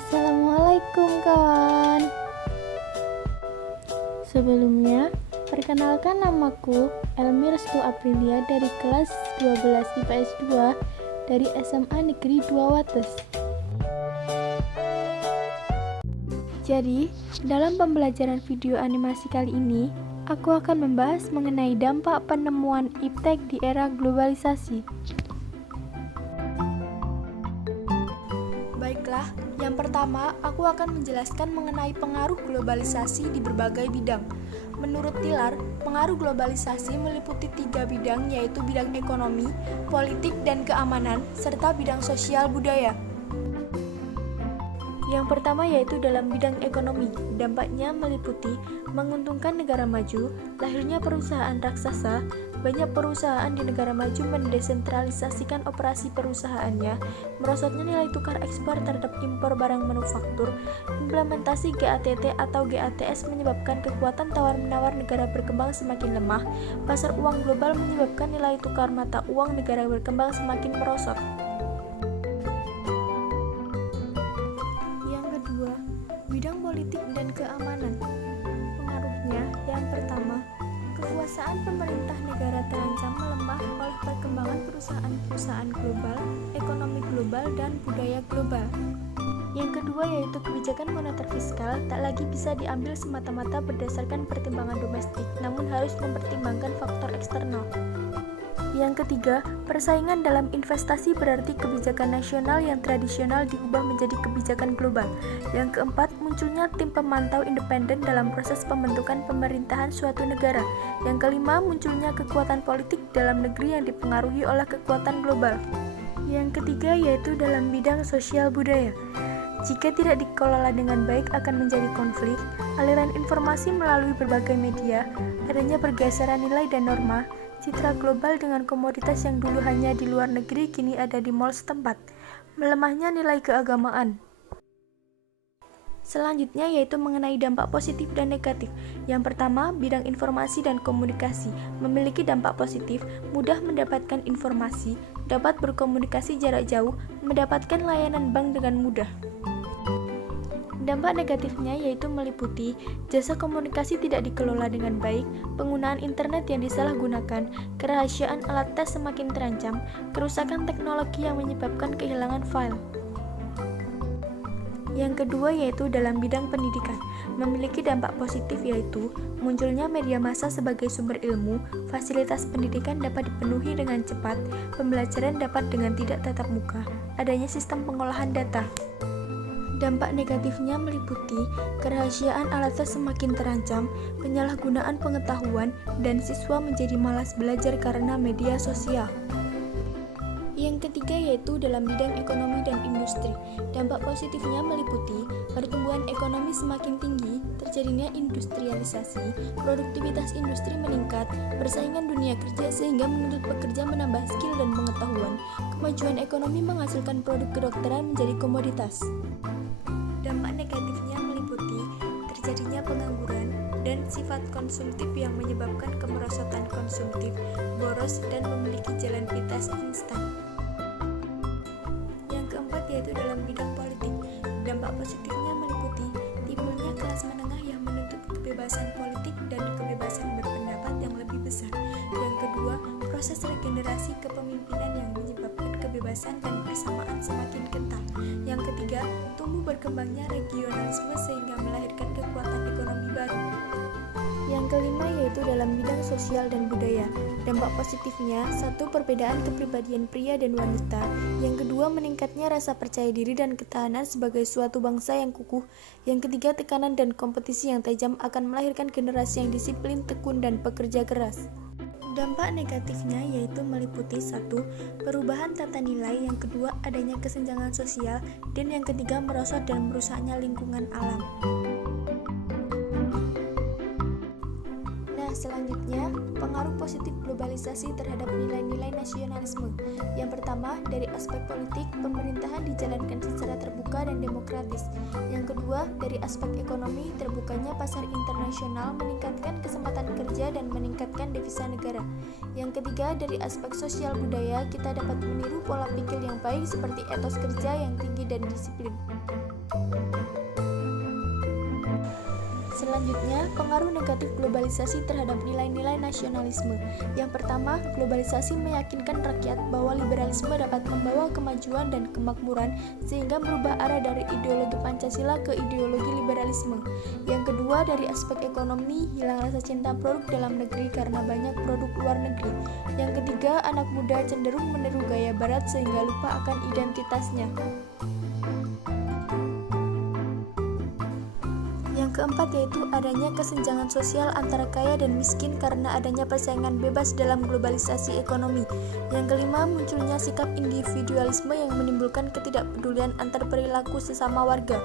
Assalamualaikum kawan. Sebelumnya, perkenalkan namaku Elmi Restu Aprilia dari kelas 12 IPS 2 dari SMA Negeri 2 Wates. Jadi, dalam pembelajaran video animasi kali ini, aku akan membahas mengenai dampak penemuan iptek di era globalisasi. Baiklah, yang pertama, aku akan menjelaskan mengenai pengaruh globalisasi di berbagai bidang. Menurut Tilar, pengaruh globalisasi meliputi 3 bidang, yaitu bidang ekonomi, politik, dan keamanan, serta bidang sosial budaya. Yang pertama yaitu dalam bidang ekonomi. Dampaknya meliputi menguntungkan negara maju, lahirnya perusahaan raksasa, banyak perusahaan di negara maju mendesentralisasikan operasi perusahaannya, merosotnya nilai tukar ekspor terhadap impor barang manufaktur, implementasi GATT atau GATS menyebabkan kekuatan tawar-menawar negara berkembang semakin lemah, pasar uang global menyebabkan nilai tukar mata uang negara berkembang semakin merosot. Bidang politik dan keamanan. Pengaruhnya, yang pertama, kekuasaan pemerintah negara terancam melemah oleh perkembangan perusahaan-perusahaan global, ekonomi global, dan budaya global. Yang kedua yaitu kebijakan moneter fiskal tak lagi bisa diambil semata-mata berdasarkan pertimbangan domestik, namun harus mempertimbangkan faktor eksternal. Yang ketiga, persaingan dalam investasi berarti kebijakan nasional yang tradisional diubah menjadi kebijakan global. Yang keempat, munculnya tim pemantau independen dalam proses pembentukan pemerintahan suatu negara. Yang kelima, munculnya kekuatan politik dalam negeri yang dipengaruhi oleh kekuatan global. Yang ketiga yaitu dalam bidang sosial budaya. Jika tidak dikelola dengan baik akan menjadi konflik, aliran informasi melalui berbagai media, adanya pergeseran nilai dan norma, citra global dengan komoditas yang dulu hanya di luar negeri kini ada di mall setempat, melemahnya nilai keagamaan. Selanjutnya yaitu mengenai dampak positif dan negatif. Yang pertama, bidang informasi dan komunikasi memiliki dampak positif, mudah mendapatkan informasi, dapat berkomunikasi jarak jauh, mendapatkan layanan bank dengan mudah. Dampak negatifnya yaitu meliputi jasa komunikasi tidak dikelola dengan baik, penggunaan internet yang disalahgunakan, kerahasiaan alat tes semakin terancam, kerusakan teknologi yang menyebabkan kehilangan file. Yang kedua yaitu dalam bidang pendidikan, memiliki dampak positif yaitu munculnya media massa sebagai sumber ilmu, fasilitas pendidikan dapat dipenuhi dengan cepat, pembelajaran dapat dengan tidak tatap muka, adanya sistem pengolahan data. Dampak negatifnya meliputi kerahasiaan alat tes semakin terancam, penyalahgunaan pengetahuan, dan siswa menjadi malas belajar karena media sosial. Yang ketiga yaitu dalam bidang ekonomi dan industri. Dampak positifnya meliputi pertumbuhan ekonomi semakin tinggi, terjadinya industrialisasi, produktivitas industri meningkat, persaingan dunia kerja sehingga menuntut pekerja menambah skill dan pengetahuan, kemajuan ekonomi menghasilkan produk kedokteran menjadi komoditas. Dampak negatifnya meliputi terjadinya pengangguran dan sifat konsumtif yang menyebabkan kemerosotan konsumtif, boros, dan memiliki jalan pintas instan. Yang keempat yaitu dalam bidang politik. Dampak positifnya meliputi timbulnya kelas menengah yang menuntut kebebasan politik dan kebebasan berpendapat yang lebih besar. Yang kedua, proses regenerasi kepemimpinan yang menyebabkan kebebasan dan persamaan semakin kental. Yang ketiga, tumbuh berkembangnya regionalisme sehingga melahirkan kekuatan ekonomi baru. Yang kelima yaitu dalam bidang sosial dan budaya. Dampak positifnya, satu, perbedaan kepribadian pria dan wanita. Yang kedua, meningkatnya rasa percaya diri dan ketahanan sebagai suatu bangsa yang kukuh. Yang ketiga, tekanan dan kompetisi yang tajam akan melahirkan generasi yang disiplin, tekun, dan pekerja keras. Dampak negatifnya yaitu meliputi satu, perubahan tata nilai, yang kedua, adanya kesenjangan sosial, dan yang ketiga, merosot dan merusaknya lingkungan alam. Selanjutnya, pengaruh positif globalisasi terhadap nilai-nilai nasionalisme. Yang pertama, dari aspek politik, pemerintahan dijalankan secara terbuka terbuka dan demokratis. Yang kedua, dari aspek ekonomi, terbukanya pasar internasional meningkatkan kesempatan kerja dan meningkatkan devisa negara. Yang ketiga, dari aspek sosial budaya, kita dapat meniru pola pikir yang baik seperti etos kerja yang tinggi dan disiplin. Selanjutnya, pengaruh negatif globalisasi terhadap nilai-nilai nasionalisme. Yang pertama, globalisasi meyakinkan rakyat bahwa liberalisme dapat membawa kemajuan dan kemakmuran sehingga merubah arah dari ideologi Pancasila ke ideologi liberalisme. Yang kedua, dari aspek ekonomi, hilang rasa cinta produk dalam negeri karena banyak produk luar negeri. Yang ketiga, anak muda cenderung meniru gaya barat sehingga lupa akan identitasnya. Yang keempat yaitu adanya kesenjangan sosial antara kaya dan miskin karena adanya persaingan bebas dalam globalisasi ekonomi. Yang kelima, munculnya sikap individualisme yang menimbulkan ketidakpedulian antar perilaku sesama warga.